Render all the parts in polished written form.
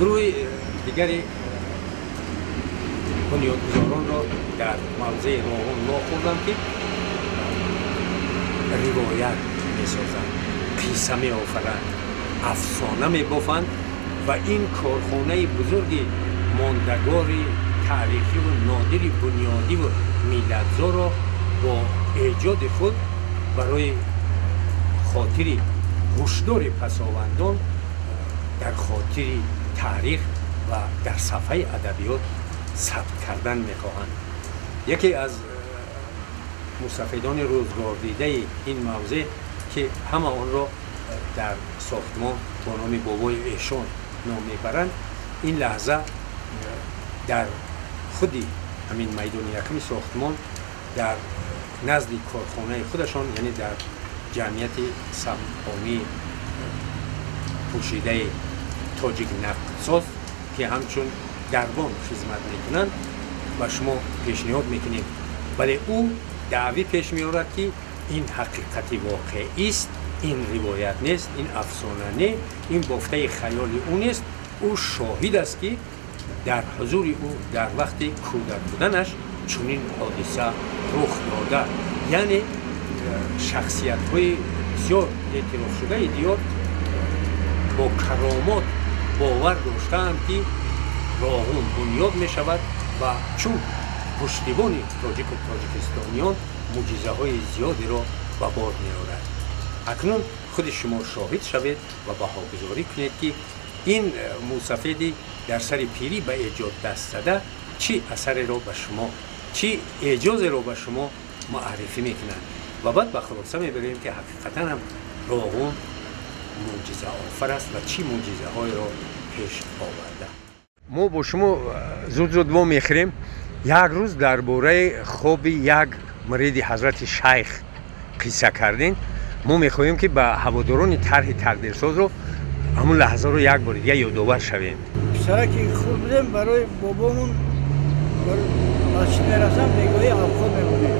گروه دیگری بنیانگذاران را در موضع راغون واخوردم که روایت می‌سازند، قصه می‌آفرند، افسانه می‌بافند و این کارخانه بزرگ ماندگار تاریخی و نادر بنیادی و میلادزا را با ایجاد خود برای خاطر هشدار پسابندان در خاطر تاریخ و در صفحه ادبیات ثبت کردن می‌خواهند. یکی از مستفیدان روزگار دیده این موضع که همه آن را در ساختمان با نام بابای ایشان نام میبرند، این لحظه در خودی همین میدان یکم ساختمان در نزد کارخانه خودشان، یعنی در جمعیت سمخانه پوشیده تاجیک نفتساز که همچون دربان خدمت میکنند و شما پیشنهاد میکنیم، ولی او دعوی پیش میآورد که این حقیقت واقعی است، این روایت نیست، این افسانه نه، این بافته خیال او نیست. او شاهد است که در حضور او در وقت کودک بودنش چنین حادثه رخ داده، یعنی شخصیت های بسیار اعتراف شده دیار با کرامات باور داشتند که راغون بنیاد می شود و چون پشتیبان تاجیک و تاجیکستانیان معجزه های زیادی را به بار می آورد. اکنون خود شما شاهد شوید و بهاگذاری کنید که این موسفیدی در سر پیری به ایجاد دست زده چی اثر را به شما، چی اعجاز را به شما معرفی میکنند و بعد به خلاصه میبریم که حقیقتا هم راغون معجزه آفر است و چی معجزه های را پیش آورده. ما با شما زود ما میخریم یک روز درباره خواب یک مرید حضرت شیخ قصه کردین. ما میخواهیم که به هواداران طرح تقدیرساز رو همون لحظه رو یک بار دیگه یادآور شویم. پسرا که خور بودیم برای بابامون مسجد میرفتم بگاهی آبخود میبودیم.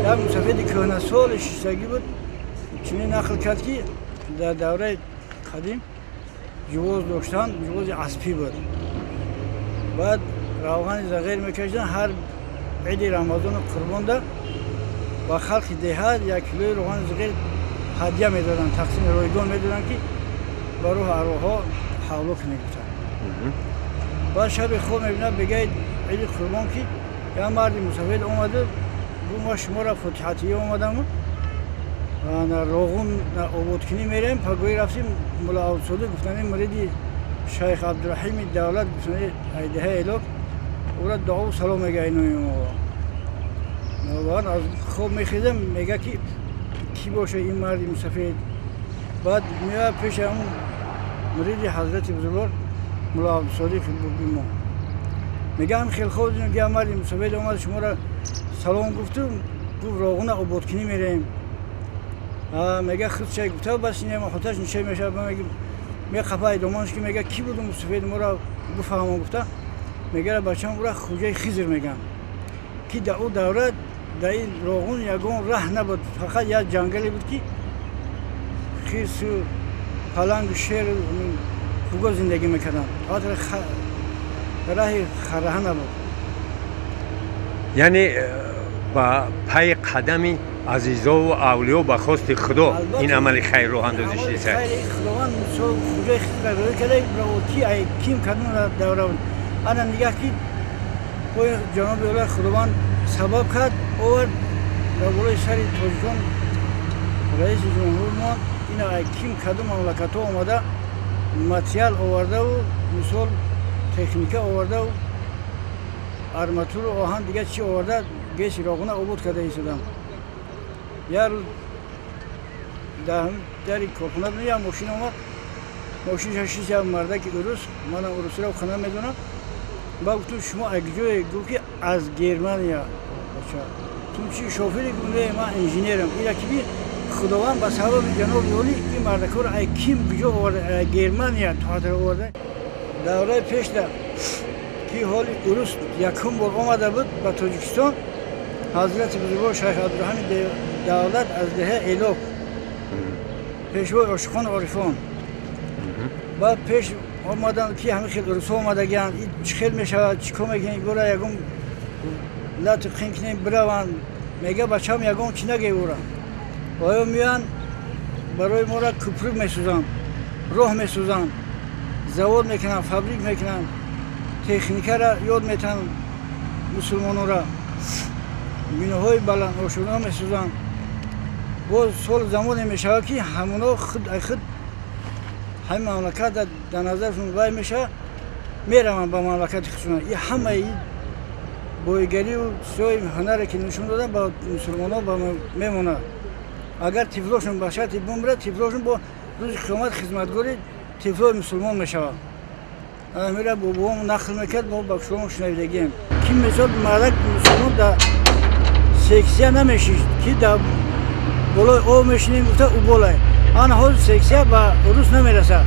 یک مسافید کهنه سال 6 سالگی بود، چنین نقل کرد که در دوره قدیم جواز داشتن، جواز اسبی بود. بعد روغن زغیر میکشیدن، هر عید رمضان قربان ده با خلق دهات 1 کیلوی روغن زغیر هدیه میدادن، تقسیم رایگان میدادن که برای ارواحها حولو کنه گفتن. بعد شب خواب میبینم بگه عید قربان که یا مردی مسافر اومده گفت ما شما را فتحاتیه اومدم و راغون آبادکنی میریم. پگویی رفتیم ملا عبدالصادق گفتن این مریدی شیخ عبدالرحیم دولت گفتن ایده ایلاک او را دعا و سلام میگه اینو بعد از خواب میخیزم میگه که کی باشه این مردی مسافر. بعد میاد پیش همون مرید حضرت بزرگوار ملا عبدالصادق بودیم ما. میگم خیلی خوب دیدیم که مردی مسافر اومد شما را سلام گفتم، گفت راغون آبادکنی میریم. میگه خود چه گفته بس اینه ما خودش نشه میشه. میگه خفای دومانش که میگه کی بود مسافر ما را بفهمم گفته. میگه بچه‌م را خوجه خضر میگم که در اون دوره در این راغون یگان ره نبود، فقط یک جنگلی بود که خیس و پلنگ و شیر خوگا زندگی میکردن، خاطر راه خراه نبود. یعنی با پای قدم عزیزا و اولیا به خواست خدا این عمل خیر رو اندازش دیده. خیر خداوند خوجه خضر رو کرده برای کی کیم کردن دوره. انا نگاه کی کوی جناب الله خداوند سبب کرد اور در بالای سر تاجیکان رئیس جمهور ما اینا کیم کدوم مملکت اومده ماتریال آورده و مثال تکنیک آورده و آرماتور و آهن دیگه چی آورده گیس راغون آباد کرده ایستادم. یا روز در کارخانه یا ماشین اومد، ماشین شیش مرده که درست من روسی رو خانه میدونم. با تو شما اگجوی گفت که از گرمانیا بچه تو چی شوفری گونه ما انجینیرم اینا که بی خداوند با سبب جناب یولی این مردکار ای کیم گجو آورده گرمانیا تاتر آورده. دوره پیش ده که حالی درست یکم بار آمده بود با تاجیکستان حضرت بزرگوار شیخ عبدالرحیم دولت از ده ایلاک پیشوای عاشقان عارفان. بعد پیش olmadan ki همه خیلی رسو آمدگیان چی خیلی میشه چی کمک کنی برای یکم لات خنکنی بروان میگه بچه‌م یکم چی نگی برا آیا میان برای ما را کپری میسازن راه میسازن زواد میکنن فابریک میکنن تکنیک را یاد میتن مسلمانو را بیناهای بلند روشنا میسازن با سال زمان میشه که همونا خود همه مملکت در نظرشون وای میشه میرون به مملکت خودشون این همه بایگری و سوی هنری که نشون دادن با مسلمان‌ها با میمونه اگر تفلوشون باشه بمره تفلوشون با روز قیامت خدمتگاری تفلو مسلمان میشه میره بابام نقل میکرد با بخشوام شنیدگیم که مثلا مالک مسلمان در سکسیه نمیشید که در بالای او میشینیم گفته او بالای آن حال سکسیه با روز نمیرسه